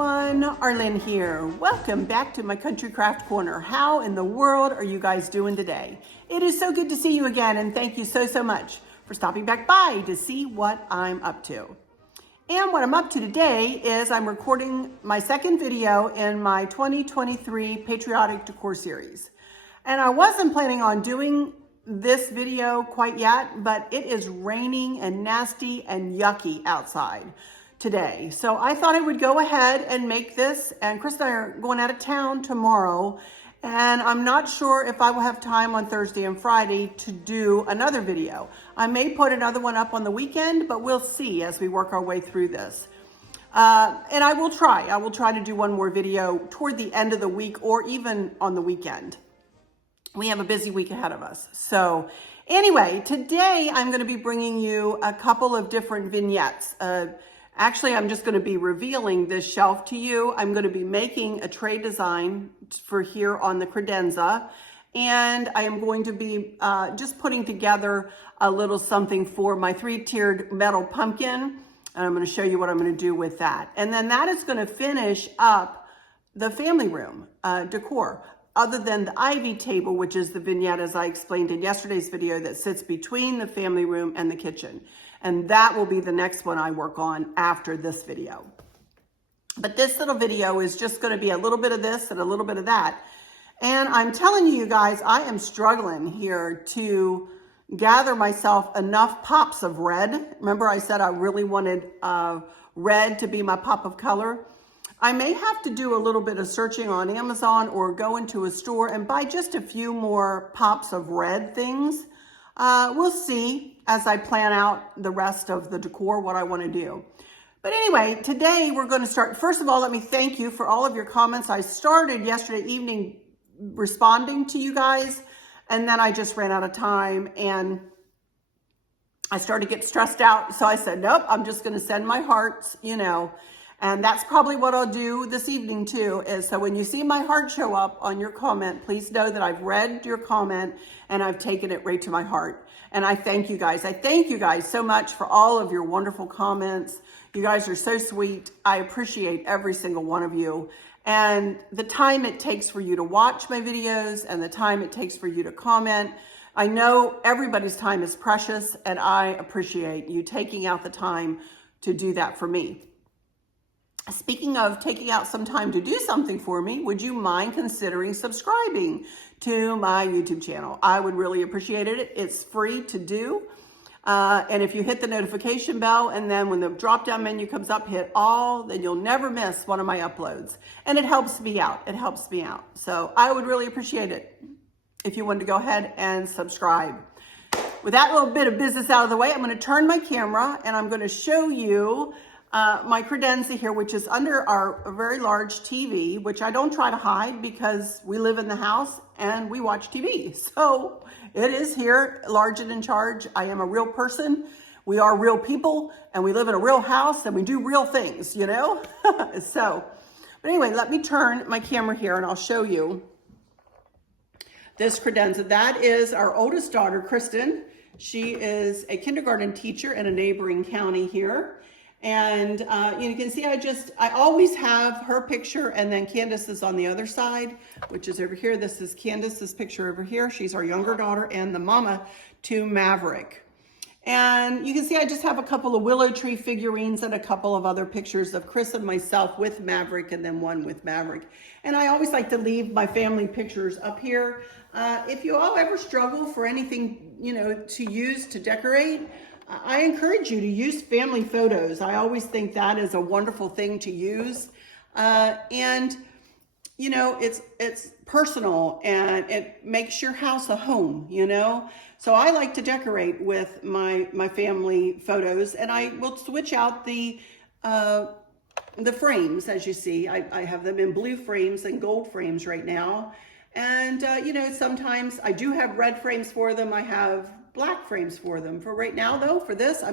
everyone, Arlynn here. Welcome back to my Country Craft Corner. How in the world are you guys doing today? It is so good to see you again, and thank you so much for stopping back by to see what I'm up to. And what I'm up to today is I'm recording my second video in my 2023 Patriotic Decor series. And I wasn't planning on doing this video quite yet, but it is raining and nasty and yucky outside today. So I thought I would go ahead and make this, and Chris and I are going out of town tomorrow, and I'm not sure if I will have time on Thursday and Friday to do another video. I may put another one up on the weekend, but we'll see as we work our way through this. And I will try to do one more video toward the end of the week or even on the weekend. We have a busy week ahead of us. So anyway, today I'm going to be bringing you a couple of different vignettes. Actually, I'm just going to be revealing this shelf to you. I'm going to be making a tray design for here on the Credenza. And I am going to be just putting together a little something for my 3-tiered metal pumpkin. And I'm going to show you what I'm going to do with that. And then that is going to finish up the family room decor. Other than the ivy table, which is the vignette, as I explained in yesterday's video, that sits between the family room and the kitchen. And that will be the next one I work on after this video. But this little video is just going to be a little bit of this and a little bit of that. And I'm telling you guys, I am struggling here to gather myself enough pops of red. Remember I said I really wanted red to be my pop of color? I may have to do a little bit of searching on Amazon or go into a store and buy just a few more pops of red things. We'll see as I plan out the rest of the decor, what I want to do. But anyway, today we're going to start. First of all, let me thank you for all of your comments. I started yesterday evening responding to you guys, and then I just ran out of time and I started to get stressed out. So I said, nope, I'm just going to send my hearts, you know. And that's probably what I'll do this evening too, is so when you see my heart show up on your comment, please know that I've read your comment and I've taken it right to my heart. And I thank you guys. I thank you guys so much for all of your wonderful comments. You guys are so sweet. I appreciate every single one of you. And the time it takes for you to watch my videos and the time it takes for you to comment. I know everybody's time is precious, and I appreciate you taking out the time to do that for me. Speaking of taking out some time to do something for me, would you mind considering subscribing to my YouTube channel? I would really appreciate it. It's free to do. And if you hit the notification bell and then when the drop-down menu comes up, hit all, then you'll never miss one of my uploads. And it helps me out. It helps me out. So I would really appreciate it if you wanted to go ahead and subscribe. With that little bit of business out of the way, I'm going to turn my camera and I'm going to show you my Credenza here, which is under our very large TV, which I don't try to hide because we live in the house and we watch TV. So it is here, large and in charge. I am a real person. We are real people and we live in a real house and we do real things, you know? So, but anyway, let me turn my camera here and I'll show you this Credenza. That is our oldest daughter, Kristen. She is a kindergarten teacher in a neighboring county here. And you can see I always have her picture and then Candace's on the other side, which is over here. This is Candace's picture over here. She's our younger daughter and the mama to Maverick. And you can see I just have a couple of willow tree figurines and a couple of other pictures of Chris and myself with Maverick and then one with Maverick. And I always like to leave my family pictures up here. If you all ever struggle for anything, you know, to use to decorate, I encourage you to use family photos. I always think that is a wonderful thing to use. And, you know, it's personal and it makes your house a home, you know. So I like to decorate with my family photos, and I will switch out the frames. As you see, I have them in blue frames and gold frames right now. And, you know, sometimes I do have red frames for them. I have black frames for them. For right now though, for this, I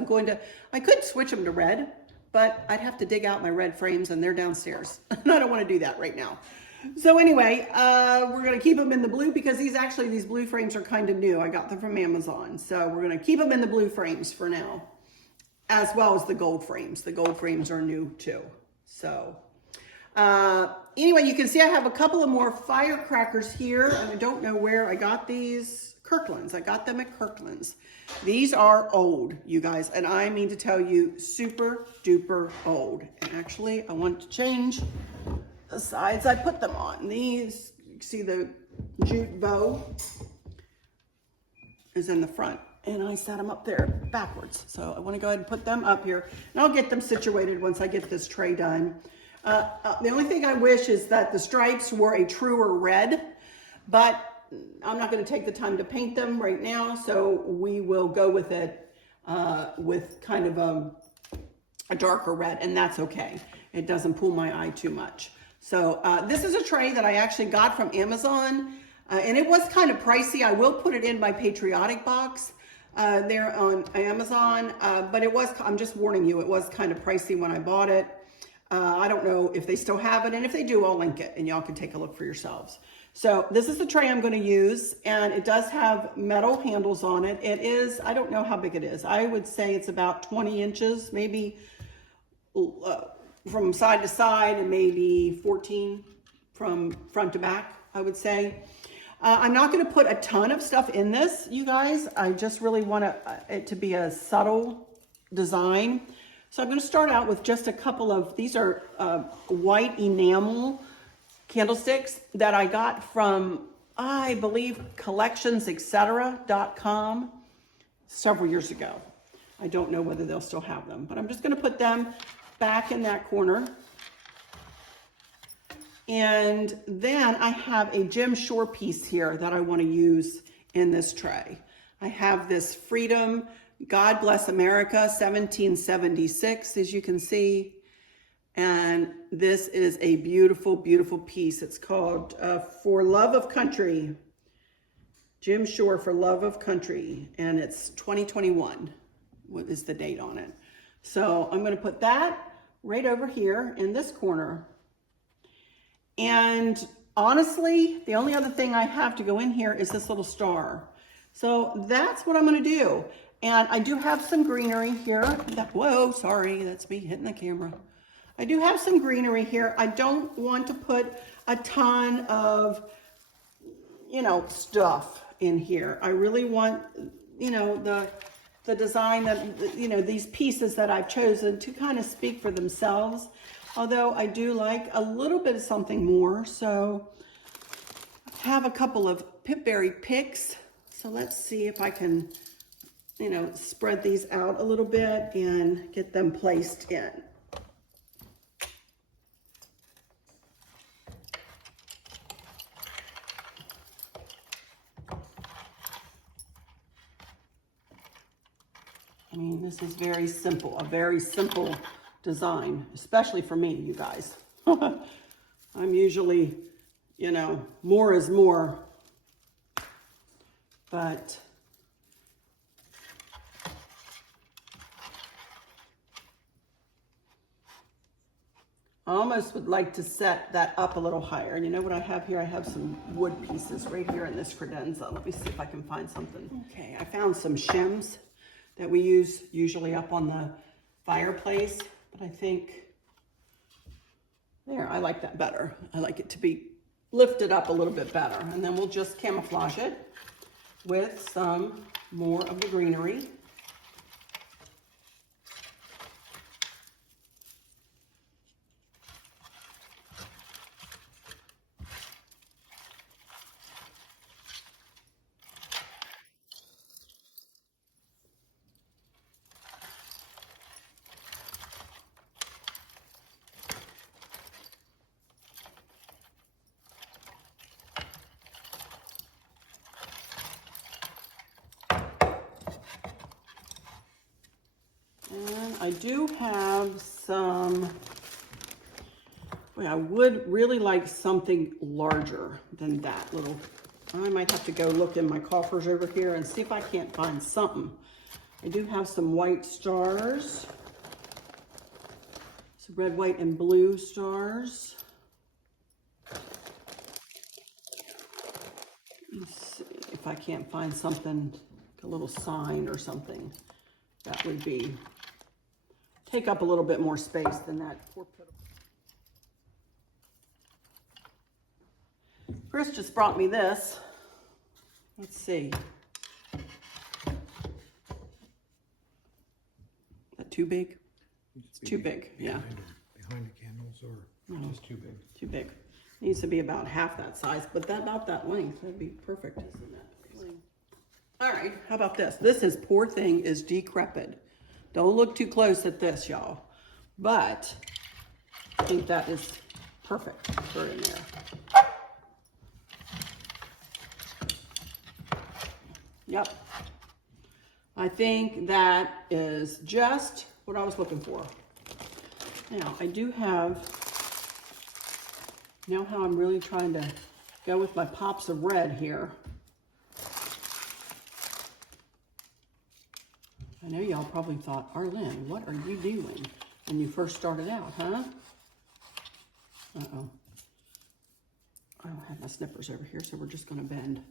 could switch them to red, but I'd have to dig out my red frames and they're downstairs. And I don't want to do that right now. So anyway, we're going to keep them in the blue because these blue frames are kind of new. I got them from Amazon. So we're going to keep them in the blue frames for now, as well as the gold frames. The gold frames are new too. So Anyway, you can see I have a couple of more firecrackers here, and I don't know where I got these. Kirkland's. I got them at Kirkland's. These are old, you guys, and I mean to tell you, super duper old. And actually, I want to change the sides I put them on. These, you see the jute bow is in the front, and I set them up there backwards. So I want to go ahead and put them up here, and I'll get them situated once I get this tray done. The only thing I wish is that the stripes were a truer red, but I'm not going to take the time to paint them right now, so we will go with it with kind of a darker red, and that's okay. It doesn't pull my eye too much. So this is a tray that I actually got from Amazon, and it was kind of pricey. I will put it in my Patriotic box there on Amazon, but it was, I'm just warning you, it was kind of pricey when I bought it. I don't know if they still have it, and if they do, I'll link it, and y'all can take a look for yourselves. So this is the tray I'm going to use, and it does have metal handles on it. It is, I don't know how big it is. I would say it's about 20 inches, maybe from side to side, and maybe 14 from front to back, I would say. I'm not going to put a ton of stuff in this, you guys. I just really want it to be a subtle design. So I'm going to start out with just a couple of, these are white enamel candlesticks that I got from, I believe, collectionsetc.com several years ago. I don't know whether they'll still have them, but I'm just going to put them back in that corner. And then I have a Jim Shore piece here that I want to use in this tray. I have this Freedom, God Bless America, 1776, as you can see. And this is a beautiful, beautiful piece. It's called For Love of Country. Jim Shore, For Love of Country. And it's 2021. What is the date on it? So I'm going to put that right over here in this corner. And honestly, the only other thing I have to go in here is this little star. So that's what I'm going to do. And I do have some greenery here. Whoa, sorry, that's me hitting the camera. I do have some greenery here. I don't want to put a ton of, you know, stuff in here. I really want, you know, the design that, you know, these pieces that I've chosen to kind of speak for themselves. Although I do like a little bit of something more. So I have a couple of Pip Berry picks. So let's see if I can, you know, spread these out a little bit and get them placed in. I mean, this is very simple, a very simple design, especially for me, you guys. I'm usually, you know, more is more, but I almost would like to set that up a little higher. And you know what I have here? I have some wood pieces right here in this credenza. Let me see if I can find something. Okay, I found some shims that we use usually up on the fireplace, but I think, there, I like that better. I like it to be lifted up a little bit better. And then we'll just camouflage it with some more of the greenery. I do have some, I would really like something larger than that little. I might have to go look in my coffers over here and see if I can't find something. I do have some white stars, some red, white, and blue stars. Let's see if I can't find something, a little sign or something that would be, take up a little bit more space than that. Chris just brought me this. Let's see. Is that too big? It's too big, yeah. Behind the candles or just too big? Too big. Needs to be about half that size, but about that length. That'd be perfect. All right, how about this? Poor thing is decrepit. Don't look too close at this, y'all. But I think that is perfect. Throw it in there. Yep. I think that is just what I was looking for. Now, I do have, now how I'm really trying to go with my pops of red here. I know y'all probably thought, Arlynn, what are you doing when you first started out, huh? Uh-oh. I don't have my snippers over here, so we're just gonna bend.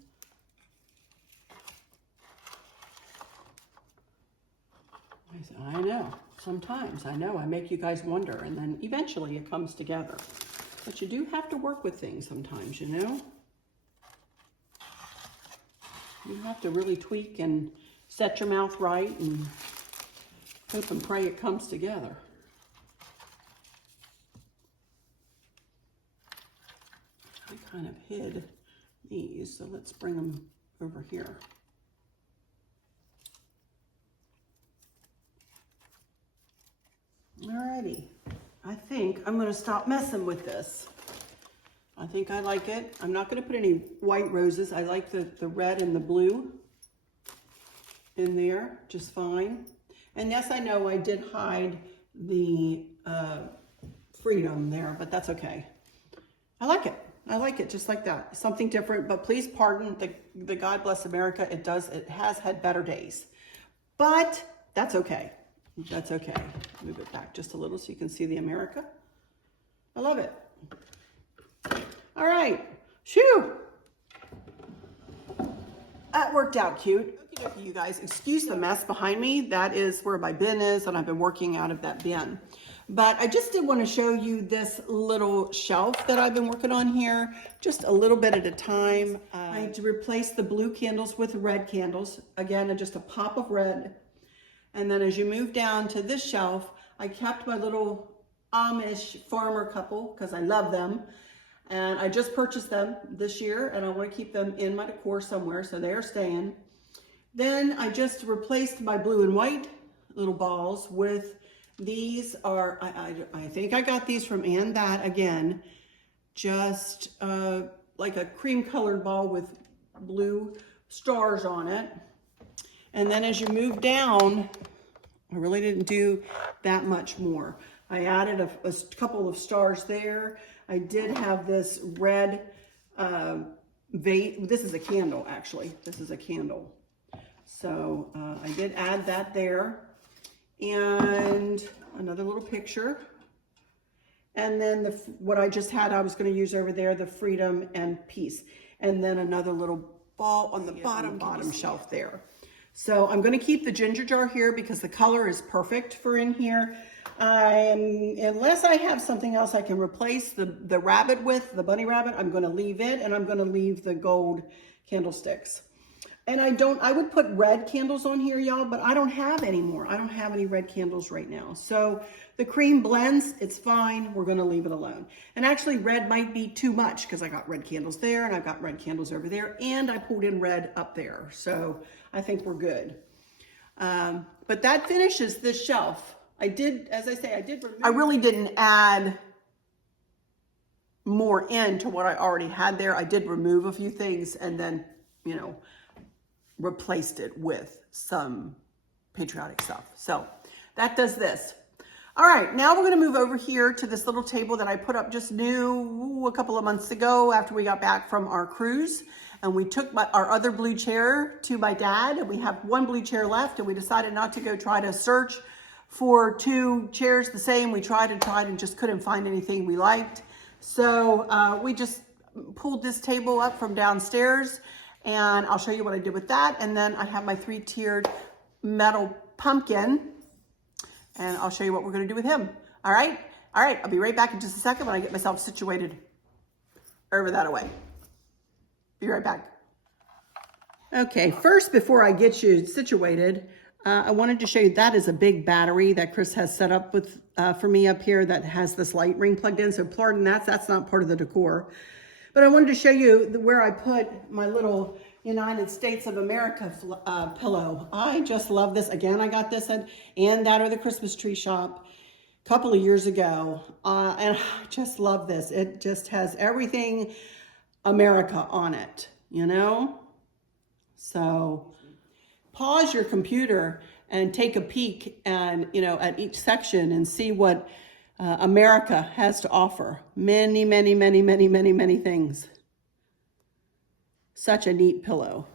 I know, sometimes, I know, I make you guys wonder, and then eventually it comes together. But you do have to work with things sometimes, you know? You have to really tweak and set your mouth right and hope and pray it comes together. I kind of hid these, so let's bring them over here. Alrighty, I think I'm gonna stop messing with this. I think I like it. I'm not gonna put any white roses. I like the red and the blue in there, just fine. And yes, I know I did hide the freedom there, but that's okay. I like it. I like it just like that. Something different, but please pardon the God Bless America. It has had better days, but that's okay. That's okay. Move it back just a little so you can see the America. I love it. All right. Shoo! That worked out cute. Okay, you guys, excuse the mess behind me. That is where my bin is, and I've been working out of that bin. But I just did want to show you this little shelf that I've been working on here, just a little bit at a time. I had to replace the blue candles with red candles. Again, just a pop of red. And then as you move down to this shelf, I kept my little Amish farmer couple because I love them. And I just purchased them this year and I want to keep them in my decor somewhere, so they are staying. Then I just replaced my blue and white little balls with these are, I think I got these from Ann That again, just like a cream colored ball with blue stars on it. And then as you move down, I really didn't do that much more. I added a couple of stars there. I did have this red vase. This is a candle, actually. This is a candle. So I did add that there. And another little picture. And then what I just had, I was going to use over there, the freedom and peace. And then another little ball on the bottom shelf there. So I'm going to keep the ginger jar here because the color is perfect for in here. Unless I have something else I can replace the rabbit with, the bunny rabbit, I'm going to leave it, and I'm going to leave the gold candlesticks. And I would put red candles on here, y'all, but I don't have any more. I don't have any red candles right now. So the cream blends, it's fine. We're going to leave it alone. And actually red might be too much because I got red candles there and I've got red candles over there and I pulled in red up there. So I think we're good. But that finishes this shelf. I did, as I say, I really didn't add more into what I already had there. I did remove a few things and then, you know, replaced it with some Patriotic stuff. So that does this. All right, now we're gonna move over here to this little table that I put up just new a couple of months ago after we got back from our cruise. And we took our other blue chair to my dad, and we have one blue chair left, and we decided not to go try to search for two chairs the same. We tried and just couldn't find anything we liked. So we just pulled this table up from downstairs, and I'll show you what I did with that. And then I have my 3-tiered metal pumpkin, and I'll show you what we're gonna do with him. All right, I'll be right back in just a second when I get myself situated over that away. Be right back. Okay, first, before I get you situated, I wanted to show you that is a big battery that Chris has set up with for me up here that has this light ring plugged in. So pardon that's not part of the decor. But I wanted to show you where I put my little United States of America pillow. I just love this. Again, I got this at and that or the Christmas tree shop a couple of years ago. And I just love this. It just has everything America on it, you know? So pause your computer and take a peek and, you know, at each section and see what America has to offer. Many, many, many, many, many, many things. Such a neat pillow.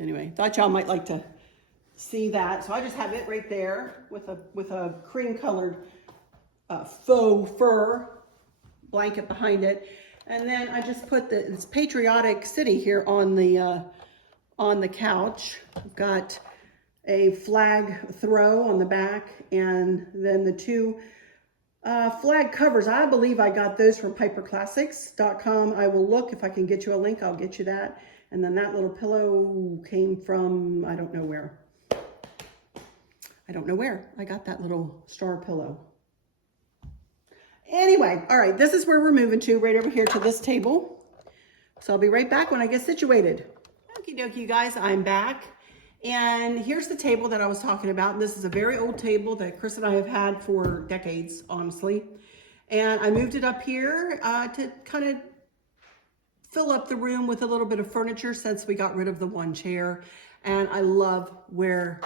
Anyway, thought y'all might like to see that. So I just have it right there with a cream colored faux fur blanket behind it. And then I just put this Patriotic city here on the couch. I've got a flag throw on the back, and then the two flag covers. I believe I got those from piperclassics.com. I will look if I can get you a link. I'll get you that. And then that little pillow came from, I don't know where. I don't know where. I got that little star pillow. Anyway, all right, this is where we're moving to, right over here to this table. So I'll be right back when I get situated. Okie dokie, you guys, I'm back. And here's the table that I was talking about. This is a very old table that Chris and I have had for decades, honestly. And I moved it up here to kind of fill up the room with a little bit of furniture since we got rid of the one chair. And I love where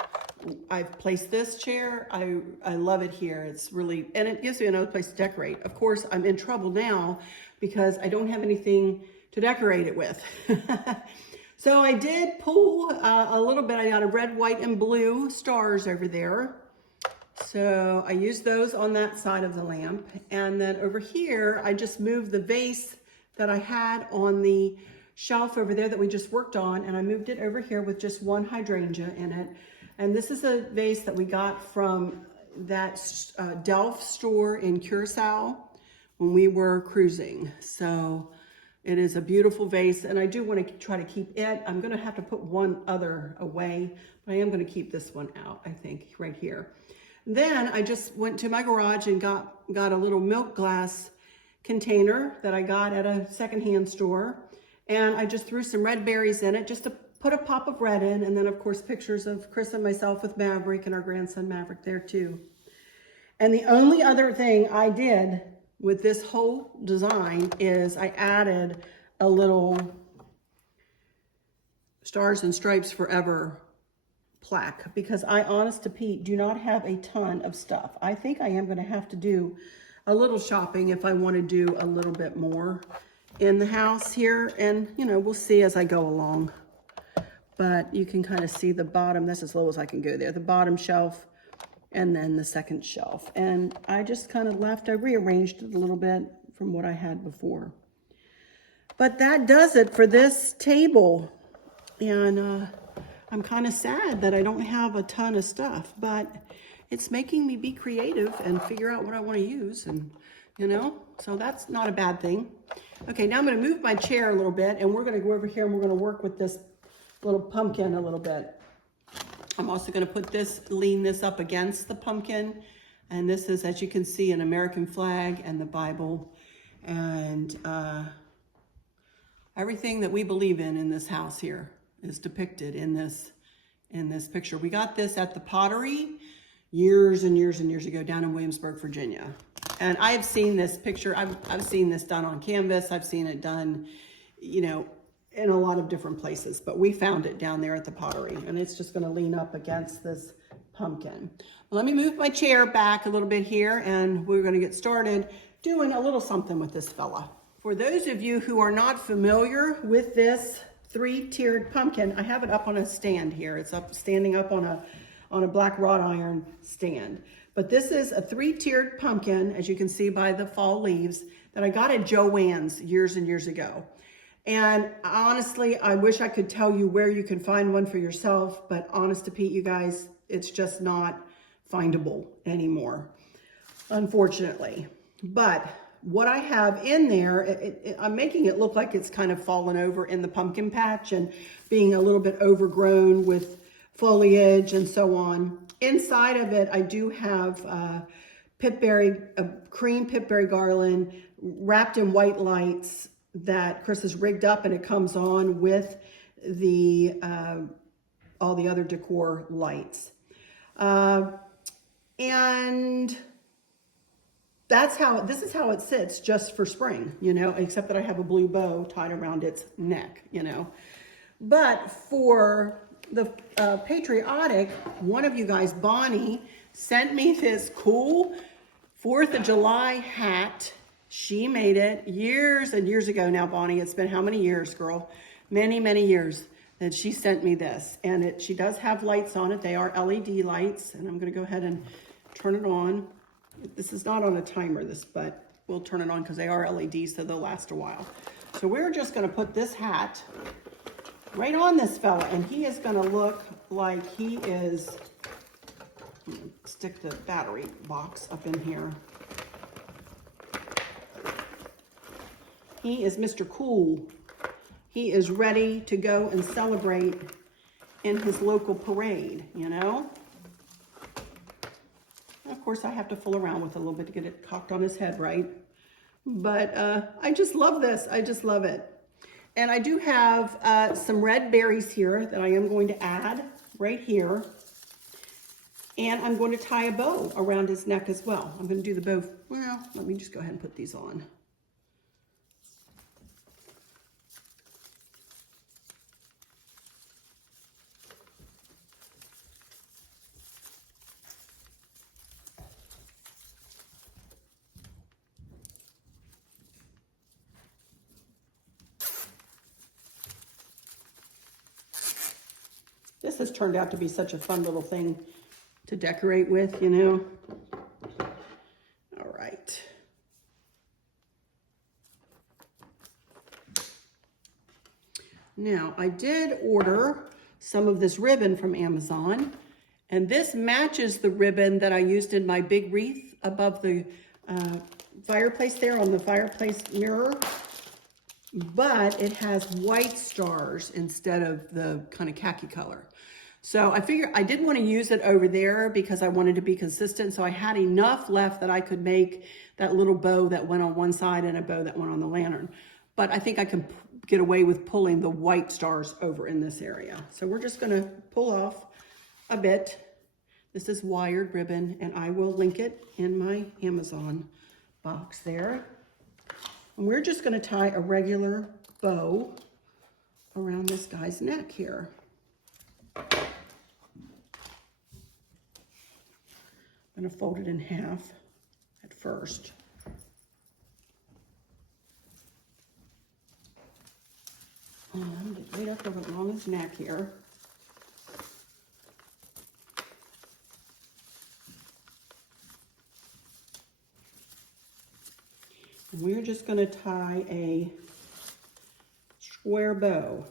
I've placed this chair. I love it here. It's really, and it gives me another place to decorate. Of course, I'm in trouble now because I don't have anything to decorate it with. So I did pull a little bit. I got a red, white, and blue stars over there. So I used those on that side of the lamp. And then over here, I just moved the vase that I had on the shelf over there that we just worked on, and I moved it over here with just one hydrangea in it. And this is a vase that we got from that Delft store in Curacao when we were cruising. So it is a beautiful vase, and I do want to try to keep it. I'm going to have to put one other away, but I am going to keep this one out, I think, right here. Then I just went to my garage and got a little milk glass container that I got at a secondhand store. And I just threw some red berries in it just to put a pop of red in. And then, of course, pictures of Chris and myself with Maverick and our grandson Maverick there, too. And the only other thing I did with this whole design is I added a little Stars and Stripes Forever plaque, because I, honest to Pete, do not have a ton of stuff. I think I am going to have to do a little shopping if I want to do a little bit more in the house here, and you know, we'll see as I go along. But you can kind of see the bottom. That's as low as I can go there, the bottom shelf, and then the second shelf. And I just kind of I rearranged it a little bit from what I had before. But that does it for this table. And I'm kind of sad that I don't have a ton of stuff, but it's making me be creative and figure out what I want to use, and you know, so that's not a bad thing. Okay, now I'm going to move my chair a little bit, and we're going to go over here and we're going to work with this little pumpkin a little bit. I'm also going to lean this up against the pumpkin, and this is, as you can see, an American flag and the Bible, and everything that we believe in this house here is depicted in this picture. We got this at the Pottery years and years and years ago down in Williamsburg, Virginia. And I've seen this picture. I've seen this done on canvas. I've seen it done, you know, in a lot of different places. But we found it down there at the Pottery. And it's just going to lean up against this pumpkin. Let me move my chair back a little bit here, and we're going to get started doing a little something with this fella. For those of you who are not familiar with this 3-tiered pumpkin, I have it up on a stand here. It's standing up on a black wrought iron stand. But this is a 3-tiered pumpkin, as you can see by the fall leaves, that I got at Joann's years and years ago. And honestly, I wish I could tell you where you can find one for yourself, but honest to Pete, you guys, it's just not findable anymore. unfortunately. But what I have in there, I'm making it look like it's kind of fallen over in the pumpkin patch and being a little bit overgrown with foliage and so on. Inside of it, I do have cream Pip Berry garland wrapped in white lights that Chris has rigged up, and it comes on with the all the other decor lights. And this is how it sits just for spring, you know, except that I have a blue bow tied around its neck, you know. But for the Patriotic, one of you guys, Bonnie, sent me this cool 4th of July hat. She made it years and years ago now, Bonnie. It's been how many years, girl? Many, many years that she sent me this. And she does have lights on it. They are LED lights. And I'm going to go ahead and turn it on. This is not on a timer, but we'll turn it on because they are LEDs, so they'll last a while. So we're just going to put this hat right on this fella, and he is going to look like he is, stick the battery box up in here. He is Mr. Cool. He is ready to go and celebrate in his local parade, you know? Of course, I have to fool around with it a little bit to get it cocked on his head, right? But I just love this. I just love it. And I do have some red berries here that I am going to add right here. And I'm going to tie a bow around his neck as well. I'm going to do the bow. Well, let me just go ahead and put these on. This has turned out to be such a fun little thing to decorate with, you know. All right. Now, I did order some of this ribbon from Amazon, and this matches the ribbon that I used in my big wreath above the fireplace there on the fireplace mirror. But it has white stars instead of the kind of khaki color. So I figured I didn't want to use it over there because I wanted to be consistent. So I had enough left that I could make that little bow that went on one side and a bow that went on the lantern. But I think I can get away with pulling the white stars over in this area. So we're just going to pull off a bit. This is wired ribbon, and I will link it in my Amazon box there. And we're just going to tie a regular bow around this guy's neck here. I'm going to fold it in half at first. And get right up along his neck here. And we're just going to tie a square bow.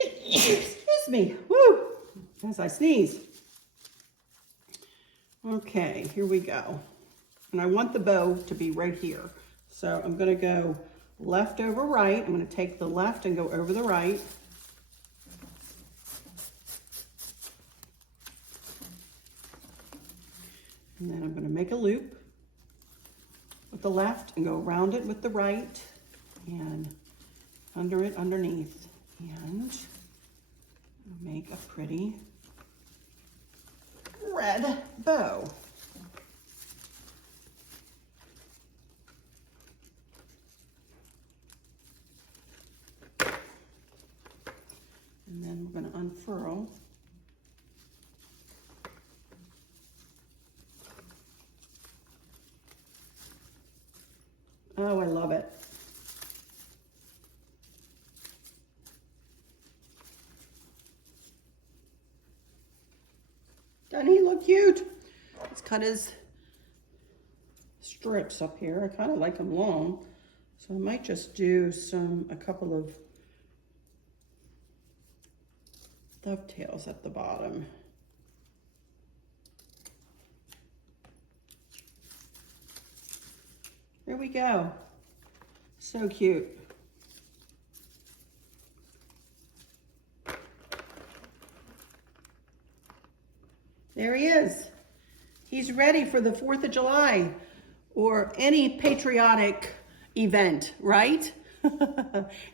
Excuse me. Woo! As I sneeze. Okay, here we go. And I want the bow to be right here. So I'm going to go left over right. I'm going to take the left and go over the right. And then I'm going to make a loop with the left and go around it with the right and under it underneath. And make a pretty red bow. And then we're going to unfurl. Oh, I love it. Doesn't he look cute? Let's cut his strips up here. I kind of like them long, so I might just do a couple of dovetails at the bottom. we go? So cute. There he is. He's ready for the 4th of July or any patriotic event, right?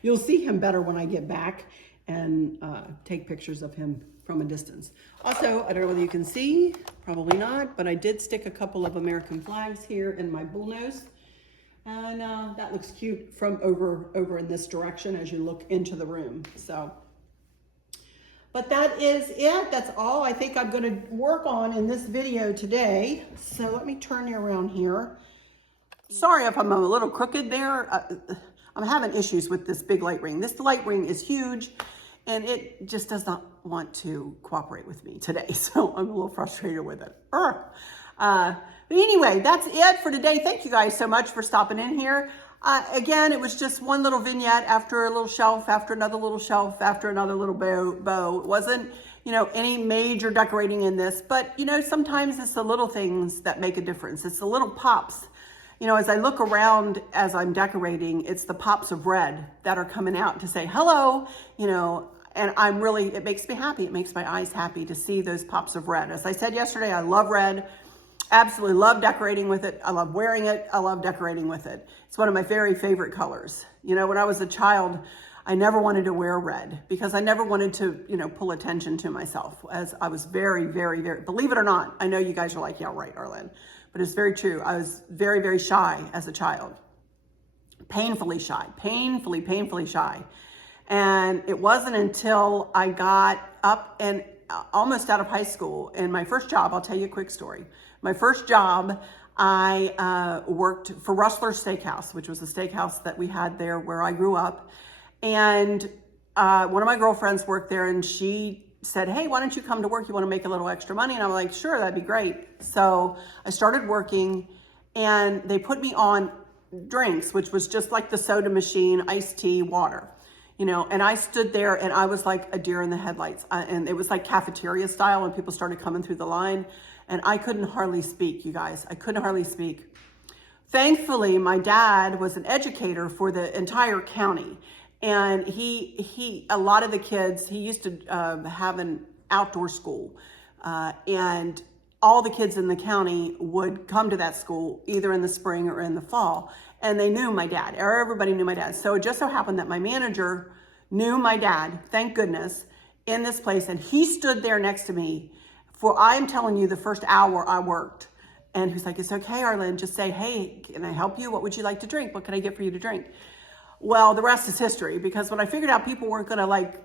You'll see him better when I get back and take pictures of him from a distance. Also, I don't know whether you can see, probably not, but I did stick a couple of American flags here in my bullnose. And that looks cute from over in this direction as you look into the room. So, but that is it. That's all I think I'm going to work on in this video today. So let me turn you around here. Sorry if I'm a little crooked there. I'm having issues with this big light ring. This light ring is huge and it just does not want to cooperate with me today. So I'm a little frustrated with it. But anyway, that's it for today. Thank you guys so much for stopping in here. Again, it was just one little vignette after a little shelf, after another little shelf, after another little bow. It wasn't, you know, any major decorating in this, but you know, sometimes it's the little things that make a difference. It's the little pops. You know, as I look around as I'm decorating, it's the pops of red that are coming out to say hello, you know, and it makes me happy. It makes my eyes happy to see those pops of red. As I said yesterday, I love red. Absolutely love decorating with it. I love wearing it. I love decorating with it. It's one of my very favorite colors. You know, when I was a child, I never wanted to wear red because I never wanted to, you know, pull attention to myself, as I was very, very, very, believe it or not, I know you guys are like, yeah, right, Arlynn, but it's very true. I was very, very shy as a child. Painfully shy, painfully shy. And it wasn't until I got up and almost out of high school, and my first job, I'll tell you a quick story. My first job, I worked for Rustler's Steakhouse, which was a steakhouse that we had there where I grew up. And one of my girlfriends worked there, and she said, hey, why don't you come to work? You want to make a little extra money? And I'm like, sure, that'd be great. So I started working, and they put me on drinks, which was just like the soda machine, iced tea, water. You know, and I stood there and I was like a deer in the headlights. And it was like cafeteria style when people started coming through the line. And I couldn't hardly speak, you guys. I couldn't hardly speak. Thankfully, my dad was an educator for the entire county. And a lot of the kids, he used to have an outdoor school. And all the kids in the county would come to that school either in the spring or in the fall. And they knew my dad, or everybody knew my dad. So it just so happened that my manager knew my dad, thank goodness, in this place. And he stood there next to me for, I'm telling you, the first hour I worked. And he's like, it's okay, Arlynn, just say, hey, can I help you? What would you like to drink? What can I get for you to drink? Well, the rest is history, because when I figured out people weren't gonna like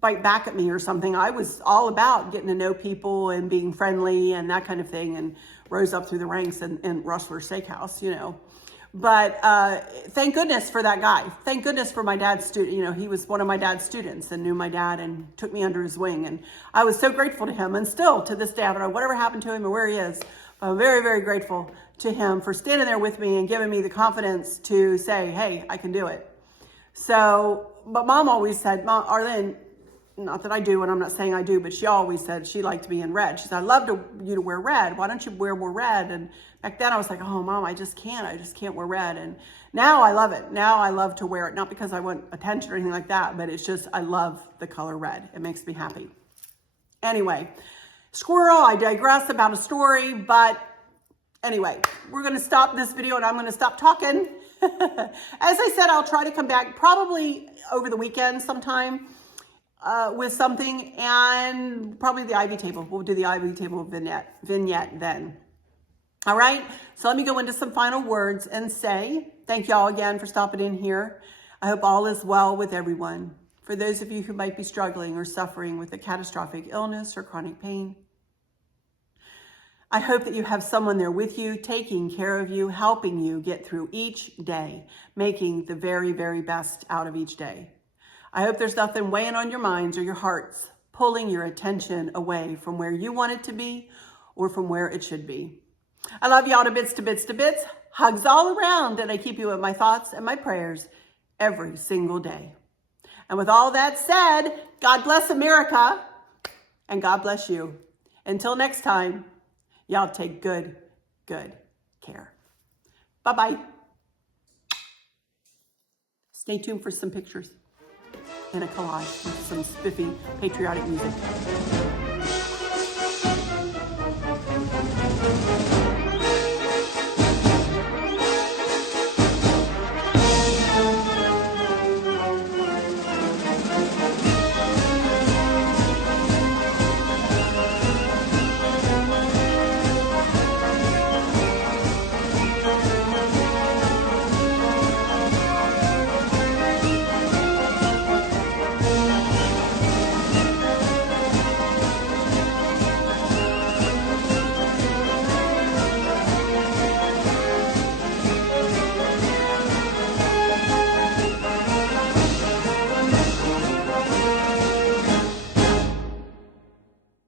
bite back at me or something, I was all about getting to know people and being friendly and that kind of thing, and rose up through the ranks in Rustler's Steakhouse, you know. But thank goodness for that guy. Thank goodness for my dad's student. You know, he was one of my dad's students and knew my dad and took me under his wing. And I was so grateful to him. And still to this day, I don't know whatever happened to him or where he is. I'm very, very grateful to him for standing there with me and giving me the confidence to say, hey, I can do it. So, but Mom always said, Arlynn, not that I do, and I'm not saying I do, but she always said she liked me in red. She said, I'd love you to wear red. Why don't you wear more red? And back then I was like, oh, Mom, I just can't wear red. And now I love it. Now I love to wear it, not because I want attention or anything like that, but it's just, I love the color red. It makes me happy. Anyway, squirrel, I digress about a story, but anyway, we're going to stop this video and I'm going to stop talking. As I said, I'll try to come back probably over the weekend sometime with something, and probably the Ivy table. We'll do the Ivy table vignette then. All right, so let me go into some final words and say thank you all again for stopping in here. I hope all is well with everyone. For those of you who might be struggling or suffering with a catastrophic illness or chronic pain, I hope that you have someone there with you, taking care of you, helping you get through each day, making the very, very best out of each day. I hope there's nothing weighing on your minds or your hearts, pulling your attention away from where you want it to be or from where it should be. I love y'all to bits, to bits, to bits. Hugs all around, and I keep you in my thoughts and my prayers every single day. And with all that said, God bless America, and God bless you. Until next time, y'all take good care. Bye-bye. Stay tuned for some pictures and a collage with some spiffy patriotic music.